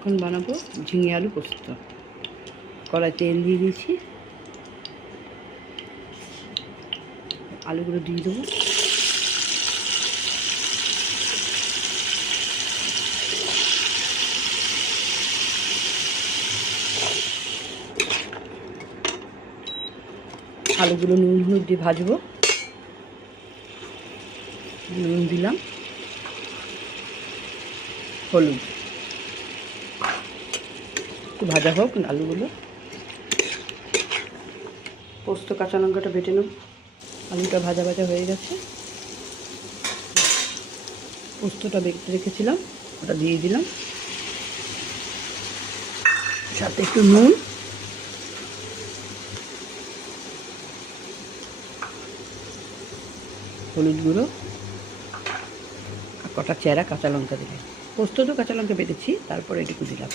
এখন বানাবো ঝিঙে আলু পোস্ত। কড়াই তেল দিয়ে দিয়েছি, আলুগুলো দিয়ে দেবো। আলুগুলো নুন হলুদ দিয়ে ভাজবো। নুন দিলাম, হলুদ, একটু ভাজা হোক আলুগুলো। পোস্ত কাঁচা লঙ্কাটা বেটে নেব। আলুটা ভাজা ভাজা হয়ে গেছে, পোস্তটা বেটে রেখেছিলাম ওটা দিয়ে দিলাম, সাথে একটু নুন, হলুদ গুঁড়ো আর কটা চেরা কাঁচা লঙ্কা দিলে। পোস্ত তো কাঁচা লঙ্কা বেটেছি, তারপরে এটুকু দিলাম।